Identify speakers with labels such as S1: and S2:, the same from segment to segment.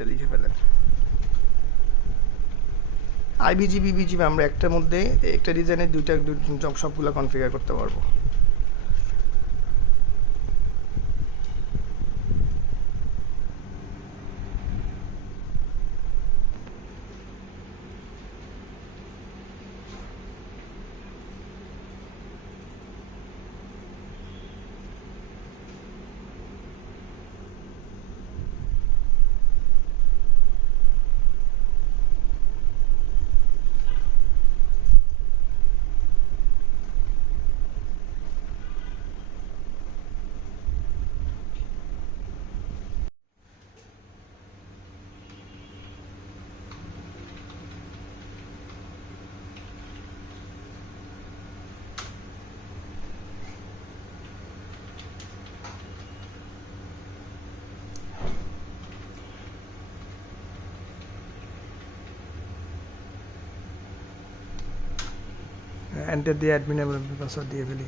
S1: এটা লিখে ফেলেন। আইবিজি বিবিজি আমরা একটার মধ্যে, একটা ডিজাইনে দুইটা সবগুলো কনফিগার করতে পারব। এন্টার দিয়ে অ্যাডমিন এবং পাসওয়ার্ড দিয়ে ফেলি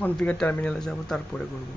S1: কনফিগার টার্মিনালে যাব তারপরে করব।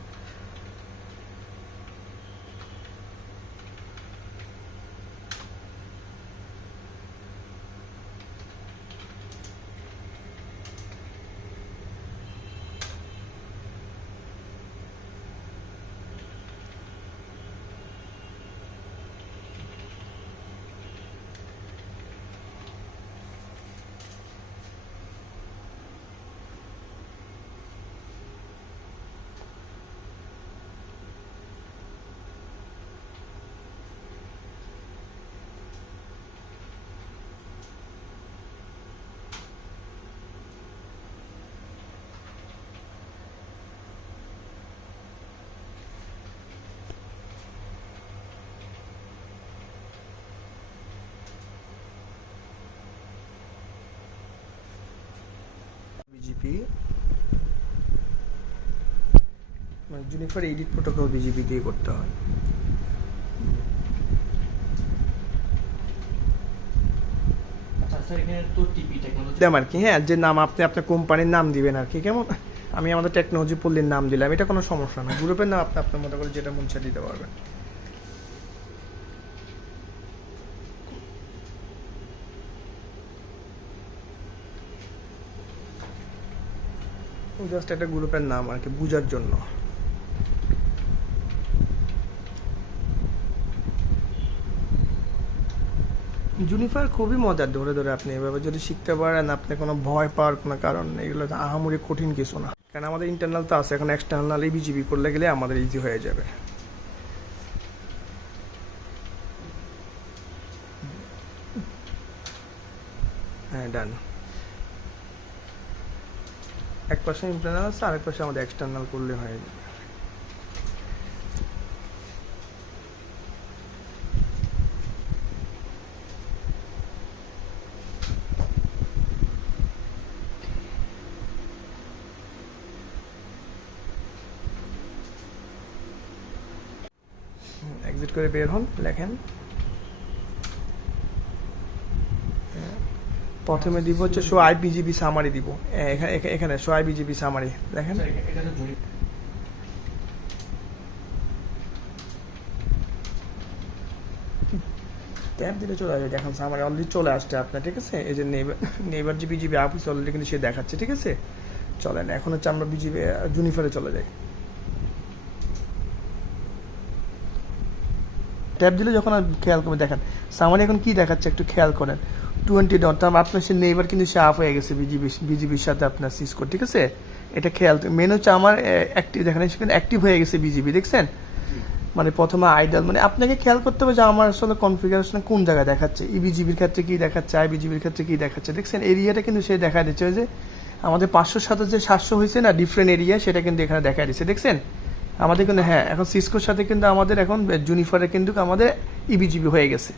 S1: বিজিপি। মানে জুনিফার এডিট প্রোটোকল বিজিপি দিয়ে করতে হয়।
S2: আচ্ছা
S1: দিলাম আর কি হ্যাঁ যে নাম আপনি আপনার কোম্পানির নাম দিবেন আর কি কেমন? আমি আমাদের টেকনোলজি পল্লীর নাম দিলাম এটা কোনো সমস্যা না। গ্রুপের নাম আপনি আপনার মতো করে যেটা মন দিতে পারবেন। জাস্ট একটা গ্রুপের নাম আর কি, বুঝার জন্য। জুনিফার খুবই মজার ধরে ধরে আপনি এভাবে যদি শিখতে পারেন, আপনি কোনো ভয় পাওয়ার কোনো কারণ এগুলো আহামরি কঠিন কিছু না। কারণ আমাদের ইন্টারনাল তো আছে, এখন এক্সটার্নাল বিজিবি করলে গেলে আমাদের ইজি হয়ে যাবে। হ্যাঁ ডান এক পাশে ইন্টারনাল আছে, আরেক পাশে আমাদের এক্সটার্নাল করলে হয়ে যাবে এক্সিট করে বের হন, লেখেন। প্রথমে দিব হচ্ছে শো আইপিজিবি সামারি দিব। এখানে এখা- এখানে শো আইপিজিবি সামারি দেখেন। ট্যাব দিলে চলে আসবে। দেখেন সামারি অলরেডি চলে আসছে আপনার ঠিক আছে? এই যে নেইবার নেইবার যে বিজিবি অফিস অলরেডি কিন্তু সে দেখাচ্ছে ঠিক আছে? চলেন এখন হচ্ছে আমরা বিজিবি জুনিফারে চলে যাই। ট্যাব দিলে যখন খেয়াল করে দেখেন। সামারি এখন কি দেখাচ্ছে একটু খেয়াল করেন। টোয়েন্টি ডট তার আপনার সে নেইবার কিন্তু সে আপ হয়ে গেছে বিজিবি বিজিবির সাথে আপনার সিসকো ঠিক আছে? এটা খেয়াল মেন হচ্ছে আমার অ্যাক্টিভ দেখেন সেখানে অ্যাক্টিভ হয়ে গেছে বিজিবি দেখছেন? মানে প্রথমে আইডল মানে আপনাকে খেয়াল করতে হবে যে আমার আসলে কনফিগারেশন কোন জায়গায় দেখাচ্ছে। ইবিজিবির ক্ষেত্রে কি দেখাচ্ছে আইবিজিবির ক্ষেত্রে কি দেখাচ্ছে, দেখছেন? এরিয়াটা কিন্তু সে দেখা দিচ্ছে যে আমাদের পাঁচশোর সাথে যে সাতশো হয়েছে না ডিফারেন্ট এরিয়া সেটা কিন্তু এখানে দেখা দিচ্ছে, দেখছেন? আমাদের কিন্তু হ্যাঁ এখন সিসকোর সাথে কিন্তু আমাদের এখন জুনিফারে কিন্তু আমাদের ইবিজিবি হয়ে গেছে।